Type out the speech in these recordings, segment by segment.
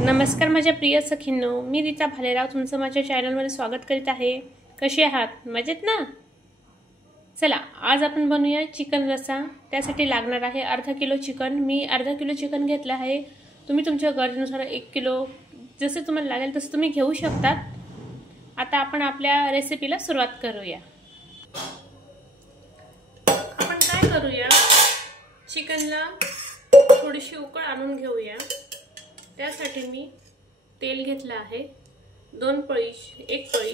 नमस्कार माझ्या प्रिय सखींनो, मी रीता भालेराव तुमचं माझ्या चॅनलमध्ये स्वागत करीत आहे। कसे आहात? मजेत ना? चला आज आपण बनवूया चिकन रस्सा। त्यासाठी लागणार आहे अर्धा किलो चिकन। मी अर्धा किलो चिकन घेतलं आहे। तुम्ही तुमच्या गरजेनुसार 1 किलो जसे तुम्हाला लागेल तसे तुम्ही घेऊ शकता। आता आपण आपल्या रेसिपीला सुरुवात करूया। आपण काय करूया, चिकनला थोडीशी उकळ आणून घेऊया। त्यासाठी मी तेल घेतलं आहे 2 पळी, 1 पळी।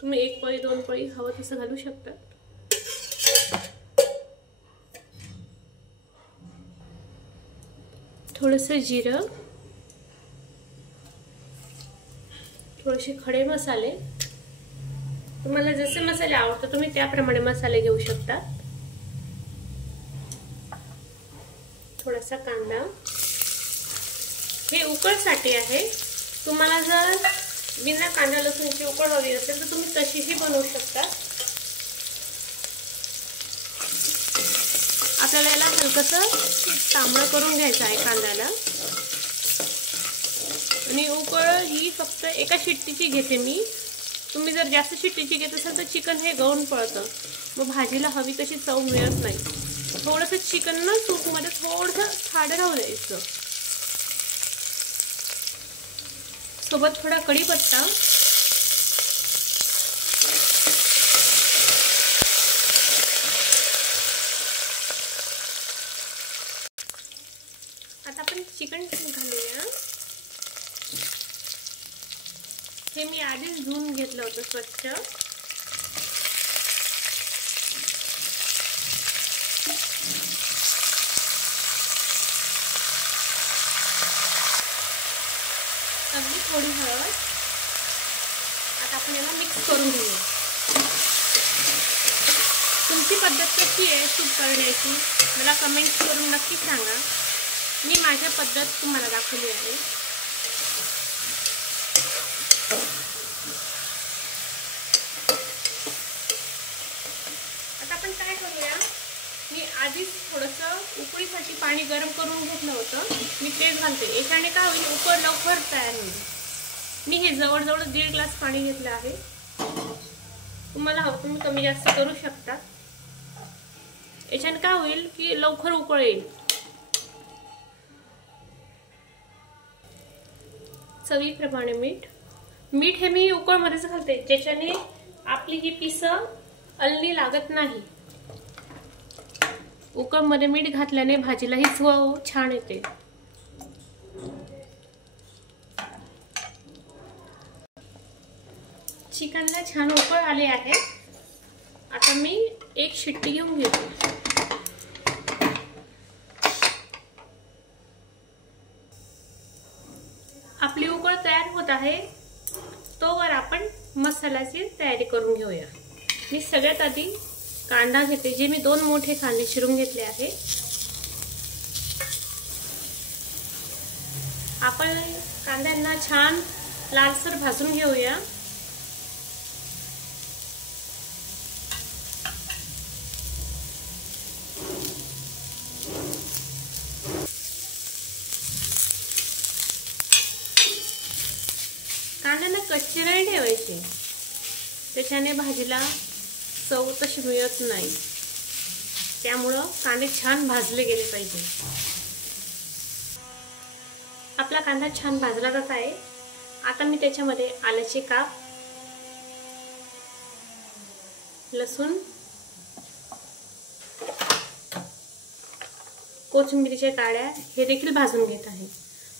तुम्ही 1 पळी 2 पळी हवं तसं घालू शकता। थोडंसं जिरं, थोडेसे खडे मसाले, तुम्हाला जसे मसाले आवडतात तुम्ही त्याप्रमाणे मसाले घेऊ शकता। थोडासा कांदा, हे उकळसाठी आहे। तुम्हाला जर बिना कांदा लसूणची उकळ हवी असेल तर तुम्ही तशीही बनवू शकता। आपल्याला याला हलकसं तांबडं करून घ्यायचं आहे कांद्याला। आणि उकळ ही फक्त एका शिट्टीची घेते मी। तुम्ही जर जास्त शिट्टीची घेत असाल तर चिकन हे गळून पडतं, मग भाजीला हवी तशी चव मिळत नाही। थोडंसं चिकन ना सूप मध्ये थोडंसं थाडं राहू द्यायचं। सोबत थोडा कढीपत्ता, आता आपण चिकन घालूया। हे मी आधीच धुवून घेतलं होतं स्वच्छ। अगदी थोडी हळद। आता आपण याला मिक्स करून घेऊया। तुमची पद्धत कशी आहे सूप करण्याची मला कमेंट्स करून नक्की सांगा। मी माझ्या पद्धत तुम्हाला दाखवली आहे। आता आपण काय करूया, मी आधीच थोडंसं उकळीसाठी पाणी गरम करून घेतलं होतं, मी ते घालते। याच्याने काय होईल, उकळ लवकर तयार होईल। मी हे जवळजवळ 1.5 ग्लास पाणी घेतलं आहे। तुम्हाला हवं तुम्ही कमी जास्त करू शकता। याच्याने काय होईल की लवकर उकळ येईल। चवीप्रमाणे मीठ, मीठ हे मी उकळमध्येच घालते, ज्याच्याने आपली ही पिसं अलनी लागत नाही। उकळमध्ये मीठ घातल्याने भाजीला ही चव छान येते। चिकनला छान उकळ आले आहे। आता मी 1 शिट्टी घेऊन घेते। आपली उकळ तयार होत आहे, तोवर आपण मसाल्याची तयारी करून घेऊया। मी सगळ्यात आधी कांदा घेते, जे मी 2 मोठे कांदे चिरून घेतले आहे। आपण कांद्यांना छान लालसर भाजून घेऊया। कांद्यांना कच्चे नाही ठेवायचे, त्याच्याने भाजीला चव तशी मिळत नाही। त्यामुळं कांदे छान भाजले गेले पाहिजे। आपला कांदा छान भाजला जात आहे। आता मी त्याच्यामध्ये आल्याचे काप, लसूण, कोथिंबीरच्या काड्या हे देखील भाजून घेत आहे।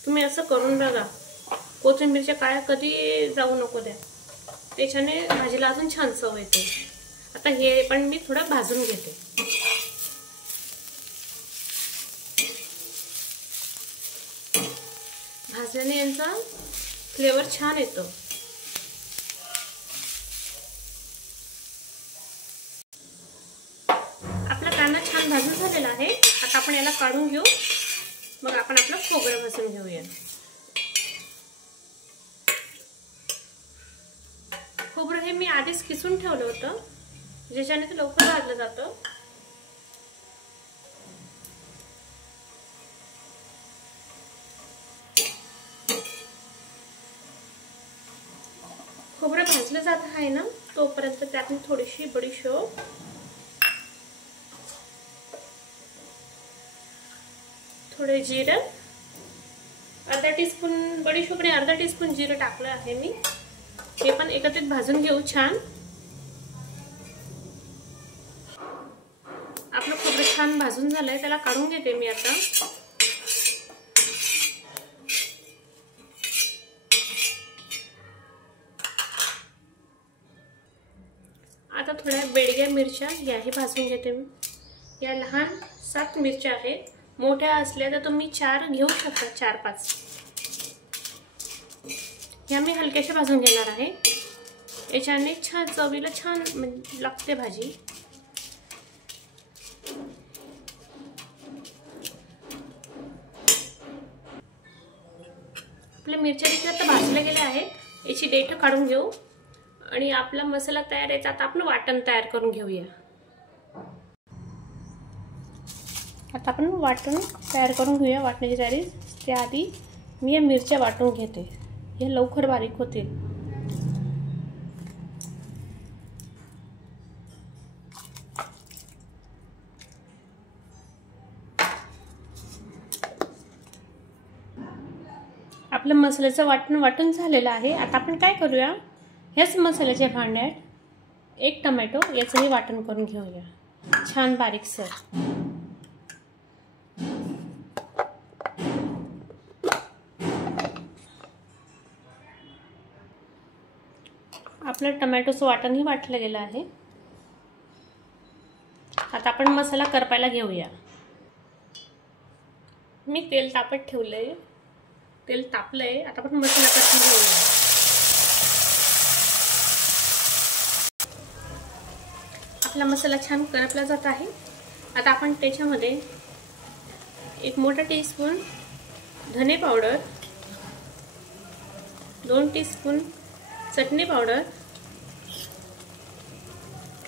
तुम्ही असं करून बघा, कोथिंबीरच्या काड्या कधी जाऊ नको द्या, त्याच्याने भाजीला अजून छान चव येते। आता हे पण मी थोडं भाजून घेते। भाजल्याने यांचा फ्लेवर छान येतो। आपला कांदा छान भाजून झालेला आहे। आता आपण याला काढून घेऊ, मग आपण आपलं खोबरं भाजून घेऊया। खोबरं हे मी आधीच किसून ठेवलं होतं, ज्याच्याने ते लवकर भाजलं जातं। भाजलं जात आहे ना तोपर्यंत त्यात मी थोडीशी बडीशोप, थोडे जिरं, अर्धा टीस्पून बडीशोप आणि अर्धा टीस्पून जिरं टाकलं आहे मी. हे पण एकत्रित भाजून घेऊ छान. आपलं खोबरं छान भाजून झालंय, त्याला काढून घेते मी आता. आता थोड्या बेडग्या मिरच्या याही भाजून घेते मी. या लहान 7 मिरच्या आहेत. मोठ्या असल्या तर तुम्ही 4 घेऊ शकता, 4-5. या मी हलक्याशा भाजून घेणार आहे. याच्याने छान चवीला छान लागते भाजी. आपल्या मिरच्या देखील आता भाजल्या गेल्या आहेत. याची देठ काढून घेऊ आणि आपला मसाला तयार आहे. आता आपण वाटण तयार करून घेऊया. आता आपण वाटण तयार करून घेऊया. वाटण्याची तयारी त्याआधी मी या मिरच्या वाटून घेते. हे लवकर बारीक होते. आपलं मसाल्याचं वाटण झालेलं आहे. आता आपण काय करूया, ह्याच मसाल्याच्या भांड्यात 1 टोमॅटो याचंही वाटण करून घेऊया छान बारीकसर. आपलं टोमॅटोचं वाटणही वाटलं गेलं आहे. आता आपण मसाला करपायला घेऊया. मी तेल तापत ठेवलंय. तेल तापलंय. आता आपण मसाला करपून घेऊया. आपला मसाला छान करपला जात आहे. आता आपण त्याच्यामध्ये 1 मोठा टीस्पून धने पावडर, 2 टीस्पून चटणी पावडर,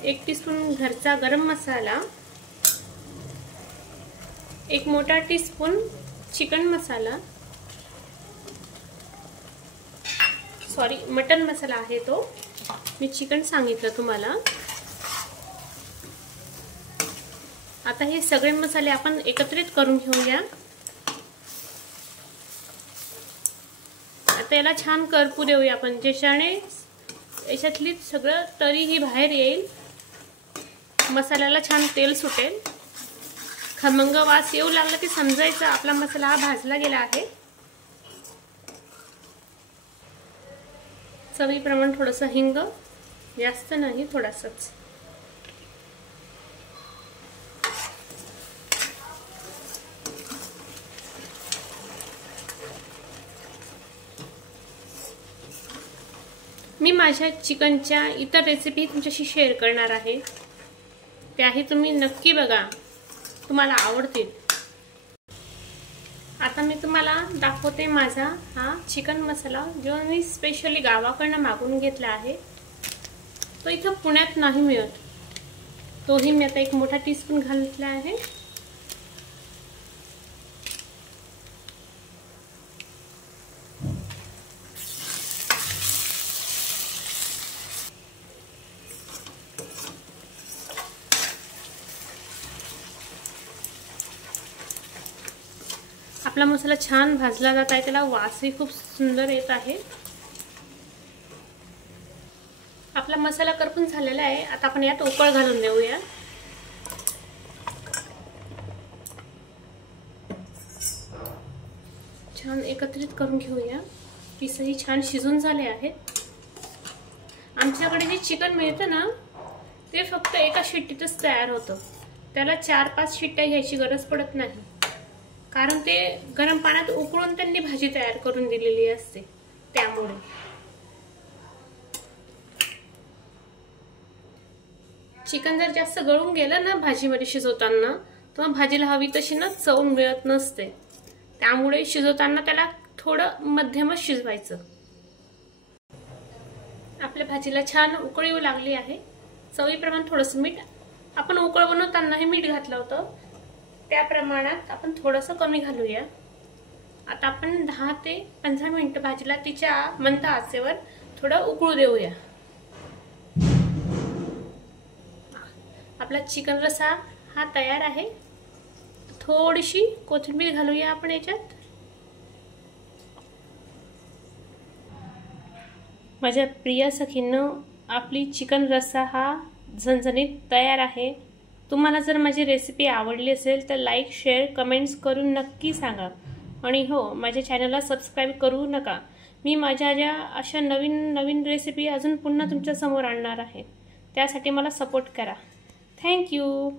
1 टीस्पून घरचा गरम मसाला, 1 मोठा टीस्पून चिकन मसाला, सॉरी मटन मसाला आहे तो, मी चिकन सांगितलं तुम्हाला. आता हे सगळे मसाले आपण एकत्रित करून घेऊया. आता याला छान करपू देऊया आपण, ज्याच्याने याच्यातली सगळं तरी ही बाहेर येईल. मसाल्याला छान तेल सुटेल. खमंग वास येऊ लागला की समजायचं आपला मसाला हा भाजला गेला आहे. चवीप्रमाणे थोडंसं हिंग, जास्त नाही, थोडासाच. मी माझ्या चिकनच्या इतर रेसिपी तुमच्याशी शेअर करणार आहे. त्याही तुम्ही नक्की बघा, तुम्हाला आवडतील. आता मी तुम्हाला दाखवते माझा हा चिकन मसाला जो मी स्पेशली गावाकडनं मागवून घेतला आहे. तो इथं पुण्यात नाही मिळत. तोही मी आता 1 मोठा टीस्पून घातला आहे. आपला मसाला छान भाजला जात आहे. त्याला वासही खूप सुंदर येत आहे. आपला मसाला करपून झालेला आहे. आता आपण यात उकळ घालून देऊया. छान एकत्रित करून घेऊया. पीसही छान शिजून झाले आहेत. आमच्याकडे जे चिकन मिळतं ना ते फक्त एका शिट्टीतच तयार होतं. त्याला 4-5 शिट्ट्या घ्यायची गरज पडत नाही, कारण ते गरम पाण्यात उकळून त्यांनी भाजी तयार करून दिलेली असते. त्यामुळे चिकन जर जास्त गळून गेलं ना भाजीमध्ये शिजवताना, तर भाजीला हवी तशी ना चव मिळत नसते. त्यामुळे शिजवताना त्याला थोडं मध्यमच शिजवायचं. आपल्या भाजीला छान उकळी येऊ लागली आहे. चवीप्रमाणे थोडंसं मीठ, आपण उकळ बनवतानाही मीठ घातलं होतं त्या प्रमाणात आपण थोडंसं कमी घालूया. आता आपण 10 ते 15 मिनिटं भाजीला तिच्या मंद आचेवर थोडं उकळू देऊया. आपला चिकन रस्सा हा तयार आहे। थोडीशी कोथिंबीर घालूया आपण याच्यात। माझ्या प्रिय सखींनो, आपली चिकन रस्सा हा झणझणीत तयार आहे। तुम्हाला जर माझी रेसिपी आवडली असेल तर लाईक, शेअर, कमेंट्स करून नक्की सांगा। आणि हो, माझ्या चॅनलला सबस्क्राइब करू नका। मी माझ्या ज्या अशा नवीन रेसिपी अजून पुन्हा तुमच्या समोर आणणार आहे, त्यासाठी मला सपोर्ट करा। Thank you.